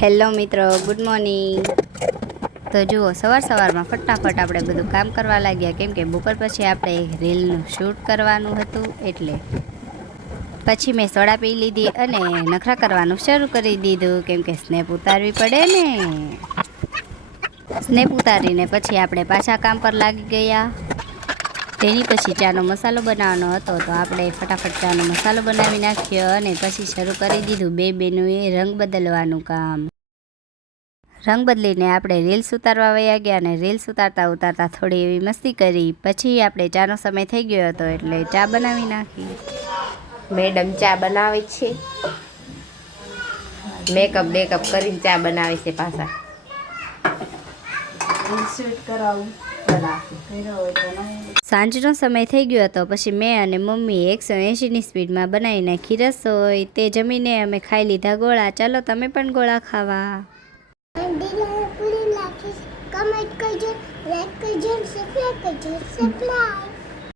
Hello મિત્રો, good morning. તો જુઓ, સવારમાં ફટાફટ આપણે બધું કામ કરવા લાગ્યા, કેમ કે બપોર પછી આપણે રીલનું શૂટ કરવાનું હતું। એટલે પછી મેં સોડા પી લીધી અને નખરા કરવાનું શરૂ કરી દીધું, કેમ કે સ્નેપ ઉતારવી પડે ને। સ્નેપ ઉતારીને પછી આપણે પાછા કામ પર લાગી ગયા। તેની પછી ચાનો મસાલો બનાવવાનો હતો, તો આપણે ફટાફટ ચાનો મસાલો બનાવી નાખ્યો અને પછી શરૂ કરી દીધું બેનોએ રંગ બદલવાનું કામ। રંગ બદલીને આપણે રીલ્સ ઉતારવા વયા ગયા અને રીલ્સ ઉતારતા થોડી એવી મસ્તી કરી। પછી આપણે ચાનો સમય થઈ ગયો હતો એટલે ચા બનાવી નાખી। મેડમ ચા બનાવે છે, મેકઅપ કરીને ચા બનાવે છે પાછા। સાંજનો સમય થઈ ગયો હતો, પછી મેં અને મમ્મીએ 180ની સ્પીડમાં બનાવી નાખી રસોઈ। તે જમીને અમે ખાઈ લીધા ગોળા। ચાલો તમે પણ ગોળા ખાવા। કમેન્ટ કરજો, લાઈક કરજો, સબસ્ક્રાઇબ કરજો,